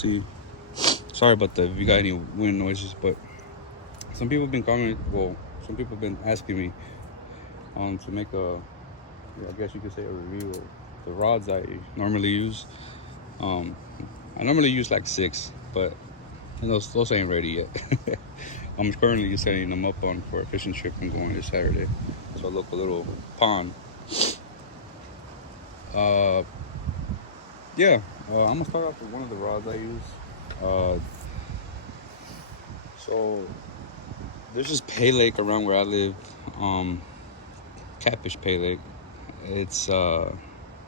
See, sorry about that if you got any wind noises, but some people have been calling. Well, some people have been asking me to make a, I guess you could say, a review of the rods I normally use. Um, I normally use like 6, but those ain't ready yet. I'm currently setting them up on for a fishing trip I'm going this Saturday. So I look a little pond. Uh, yeah, I'm gonna start off with one of the rods I use. Uh, so there's this pay lake around where I live. Um, Catfish pay lake. It's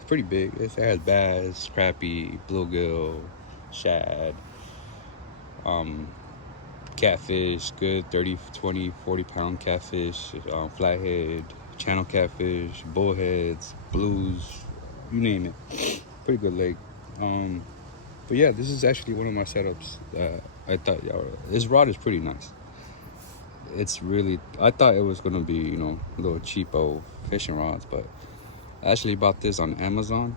pretty big. It has bass, crappie, bluegill, shad, um, catfish, good 30, 20, 40 pound catfish, flathead, channel catfish, bullheads, blues, you name it. Pretty good lake. Um, but yeah, this is actually one of my setups. I thought, y'all, this rod is pretty nice. It's really, I thought it was gonna be, a little cheapo fishing rods, but I actually bought this on Amazon.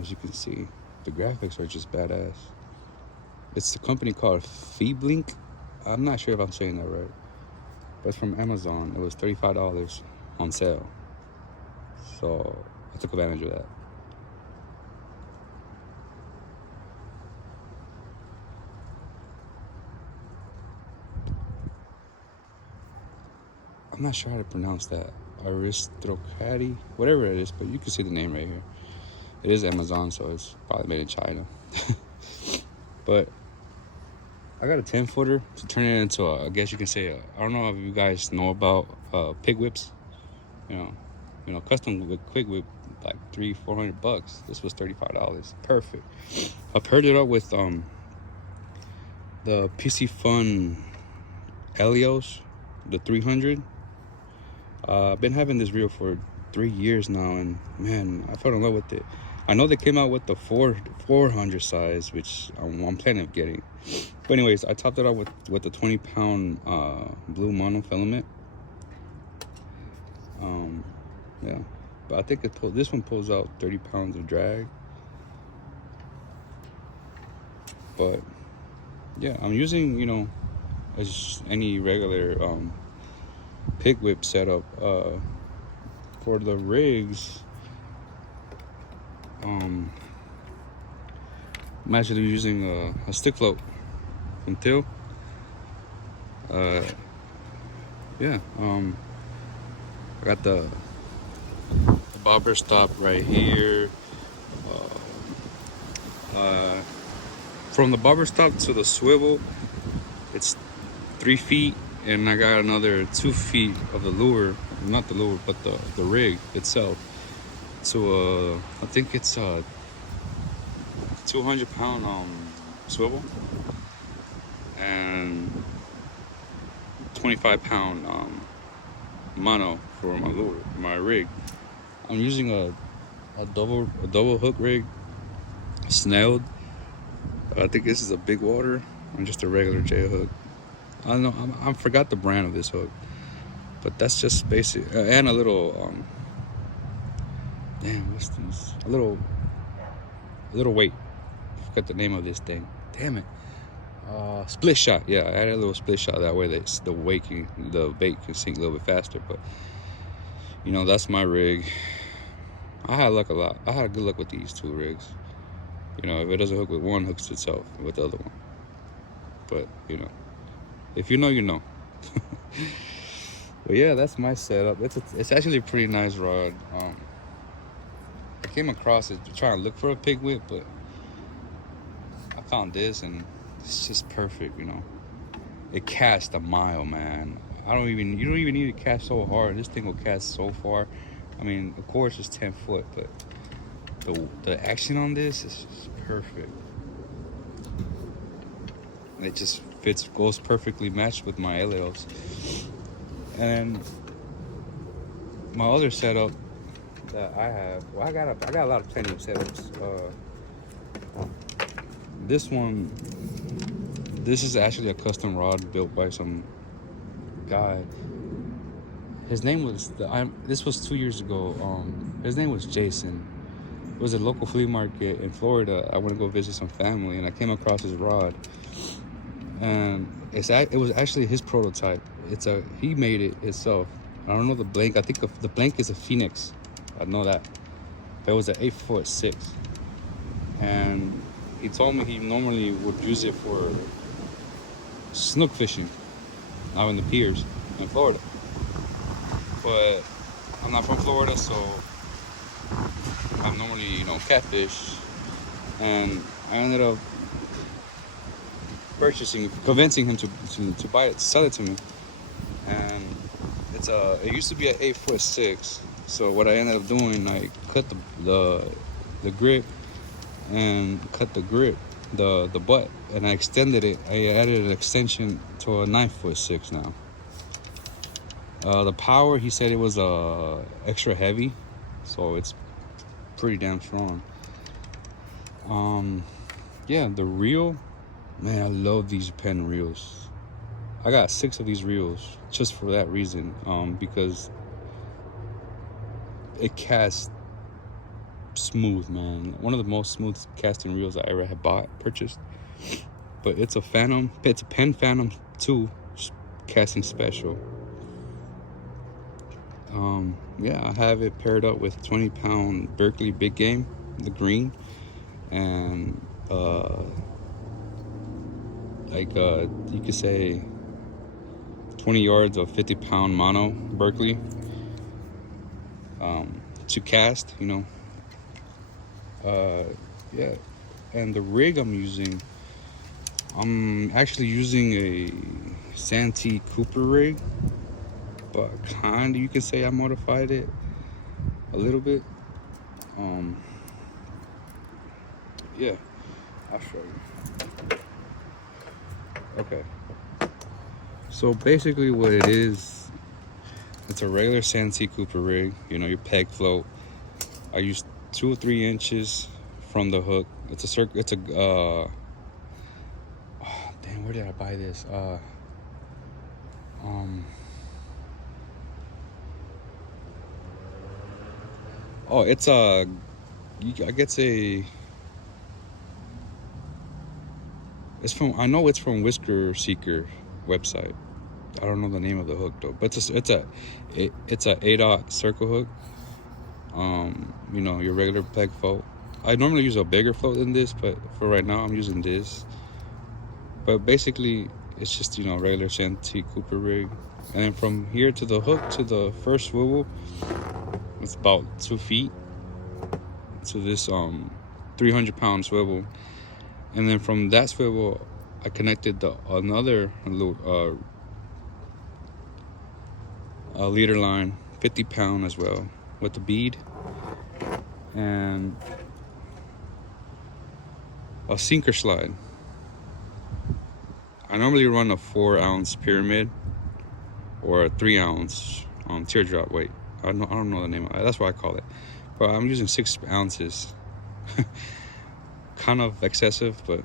As you can see, the graphics are just badass. It's the company called Feeblink. I'm not sure if I'm saying that right, but it's from Amazon. It was $35 on sale, so I took advantage of that. I'm not sure how to pronounce that. Aristocrati, whatever it is, but you can see the name right here. It is Amazon, so it's probably made in China. But I got a 10-footer to turn it into I guess you can say, I don't know if you guys know about pig whips. You know, custom with quick whip, like $300-400. This was $35. Perfect. I paired it up with the PC Fun Helios, the 300. I've been having this reel for 3 years now, and man, I fell in love with it. I know they came out with the 400 size, which I'm planning on getting. But anyways, I topped it up with the 20-pound blue monofilament. Yeah, but I think this one pulls out 30 pounds of drag. But yeah, I'm using, as any regular pig whip setup. For the rigs, I'm actually using a stick float from Till. Yeah, I got the bobber stop right here. From the bobber stop to the swivel, it's 3 feet, and I got another 2 feet of the lure, not the lure, but the rig itself. So I think it's a 200-pound swivel and 25-pound mono for my lure, my rig. I'm using a double hook rig, snailed. I think this is a big water on just a regular J hook. I don't know. I forgot the brand of this hook, but that's just basic. And a little damn, what's this? A little weight. I forgot the name of this thing. Damn it. Split shot. Yeah, I added a little split shot. That way the bait can sink a little bit faster. But that's my rig. I had luck a lot. I had good luck with these 2 rigs. If it doesn't hook with one, hooks itself with the other one. But if you know, you know. But yeah, that's my setup. It's actually a pretty nice rod. I came across it trying to look for a pig whip, but I found this and it's just perfect. It casts a mile, man. You don't even need to cast so hard. This thing will cast so far. I mean, of course it's 10 foot, but the action on this is just perfect. It just goes perfectly matched with my LLs. And my other setup that I have, well, I got a lot of plenty of setups. This is actually a custom rod built by some guy. His name was this was 2 years ago. His name was Jason. was a local flea market in Florida. I went to go visit some family, and I came across his rod, and it was actually his prototype. He made it himself. I don't know the blank. I think the blank is a Phoenix. I know that. But it was an 8'6", and he told me he normally would use it for snook fishing out in the piers in Florida. But I'm not from Florida, so I'm normally, catfish. And I ended up convincing him to buy it, to sell it to me. And it used to be an 8'6". So what I ended up doing, I cut the grip and cut the grip, the butt, and I extended it. I added an extension to a 9'6" now. The power, he said it was extra heavy, so it's pretty damn strong. Yeah, the reel, man, I love these pen reels. I got 6 of these reels just for that reason, because it casts smooth, man. One of the most smooth casting reels I ever had purchased. But it's a Pen Phantom 2 casting special. Yeah, I have it paired up with 20-pound Berkeley Big Game, the green, and you could say 20 yards of 50-pound mono Berkeley, to cast, yeah. And the rig I'm actually using a Santee Cooper rig, but kind of, you could say I modified it a little bit. Yeah, I'll show you. Okay, so basically what it is, it's a regular Santee Cooper rig, your peg float. I use 2 or 3 inches from the hook. It's a damn, where did I buy this? It's I know it's from Whisker Seeker website. I don't know the name of the hook though, but it's a 8/0 circle hook. Your regular peg float. I normally use a bigger float than this, but for right now I'm using this. But basically it's just, regular Santee Cooper rig. And then from here to the hook to the first swivel, it's about 2 feet to this 300-pound swivel. And then from that swivel, I connected another leader line, 50-pound as well, with the bead, and a sinker slide. I normally run a 4-ounce pyramid or a 3-ounce teardrop weight. I don't know the name of it. That's what I call it. But I'm using 6 ounces. Kind of excessive, but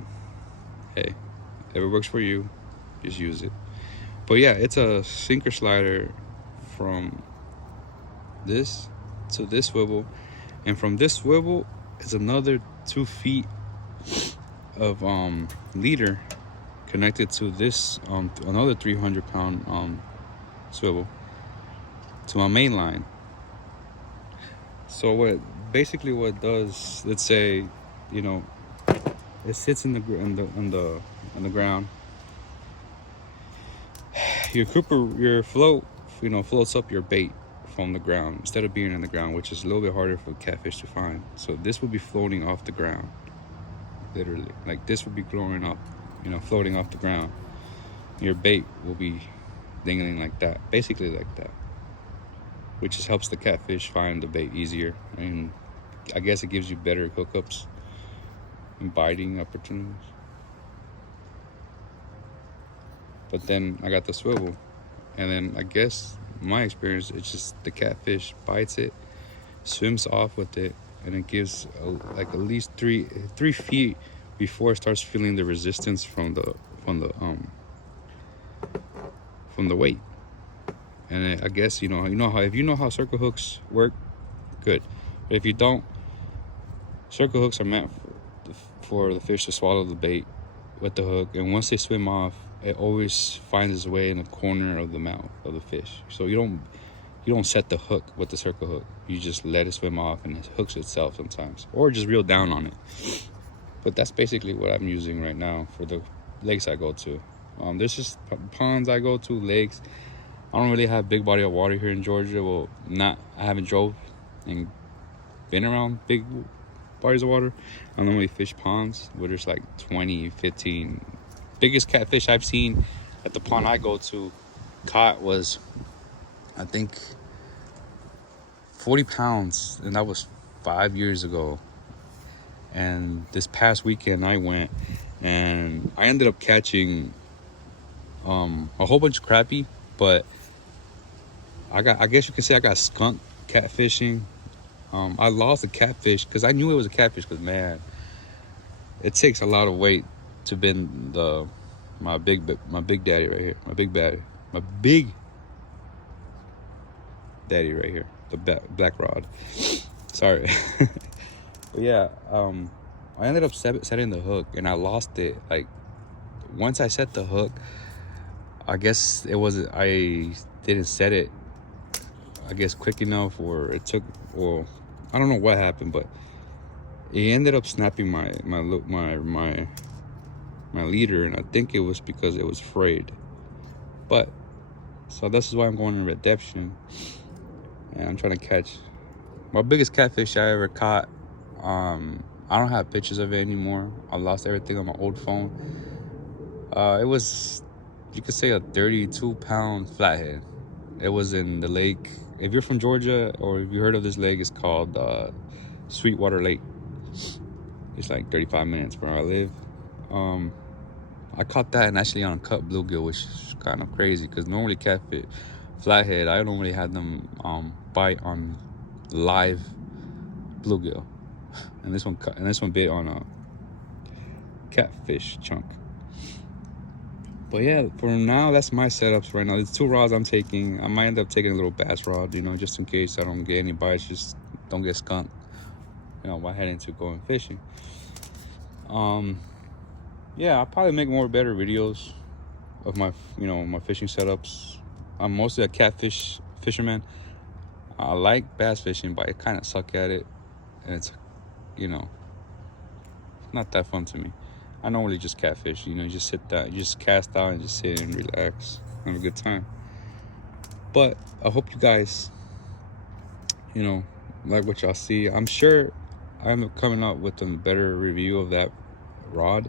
hey, if it works for you, just use it. But yeah, it's a sinker slider from this to this swivel, and from this swivel is another 2 feet of leader connected to this another 300-pound swivel to my main line. So what it does, let's say, it sits in the ground. Your float, floats up your bait from the ground instead of being in the ground, which is a little bit harder for catfish to find. So this will be floating off the ground, literally. Like this will be growing up, floating off the ground. Your bait will be dangling like that, basically like that, which just helps the catfish find the bait easier. And I guess it gives you better hookups and biting opportunities. But then I got the swivel, and then I guess my experience, it's just the catfish bites it, swims off with it, and it gives at least 3 feet before it starts feeling the resistance from the weight. And I guess if you know how circle hooks work, good. But if you don't, Circle hooks are meant for the fish to swallow the bait with the hook, and once they swim off, it always finds its way in the corner of the mouth of the fish. So you don't set the hook with the circle hook. You just let it swim off, and it hooks itself sometimes, or just reel down on it. But that's basically what I'm using right now for the lakes I go to. There's just ponds I go to, lakes. I don't really have big body of water here in Georgia. Well, I haven't drove and been around big bodies of water. I normally fish ponds where there's like 20, 15. Biggest catfish I've seen at the pond I go to caught was, I think, 40 pounds, and that was 5 years ago. And this past weekend I went, and I ended up catching a whole bunch of crappie, but I guess you can say I got skunked catfishing. I lost a catfish because I knew it was a catfish, because man, it takes a lot of weight to bend my big daddy right here, my big daddy right here, the black rod. Sorry. But yeah, I ended up setting the hook, and I lost it. Like, once I set the hook, I guess I didn't set it, I guess, quick enough, or it took, or I don't know what happened, but it ended up snapping my leader, and I think it was because it was frayed. But so this is why I'm going in redemption, and I'm trying to catch my biggest catfish I ever caught. I don't have pictures of it anymore. I lost everything on my old phone. It was, you could say, a 32-pound flathead. It was in the lake. If you're from Georgia, or if you heard of this lake, it's called Sweetwater Lake. It's like 35 minutes from where I live. I caught that, and actually on a cut bluegill, which is kind of crazy, because normally catfish, flathead, I normally had them bite on live bluegill, and this one bit on a catfish chunk. But yeah, for now, that's my setups right now. There's 2 rods I'm taking. I might end up taking a little bass rod, just in case I don't get any bites, just don't get skunked, while heading to going fishing. Yeah, I'll probably make more better videos of my, my fishing setups. I'm mostly a catfish fisherman. I like bass fishing, but I kind of suck at it, and it's, not that fun to me. I normally just catfish, you just sit down, you just cast out and just sit and relax, have a good time. But I hope you guys, like what y'all see. I'm sure I'm coming up with a better review of that rod.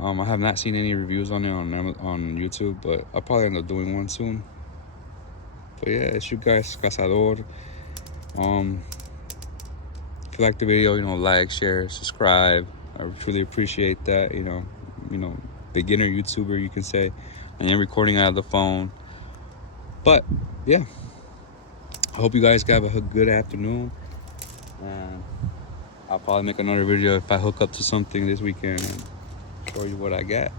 I have not seen any reviews on it on YouTube, but I'll probably end up doing one soon. But yeah, it's you guys, Cazador. If you like the video, like, share, subscribe. I truly appreciate that. Beginner YouTuber, you can say. I am recording out of the phone. But yeah, I hope you guys have a good afternoon. I'll probably make another video if I hook up to something this weekend and show you what I got.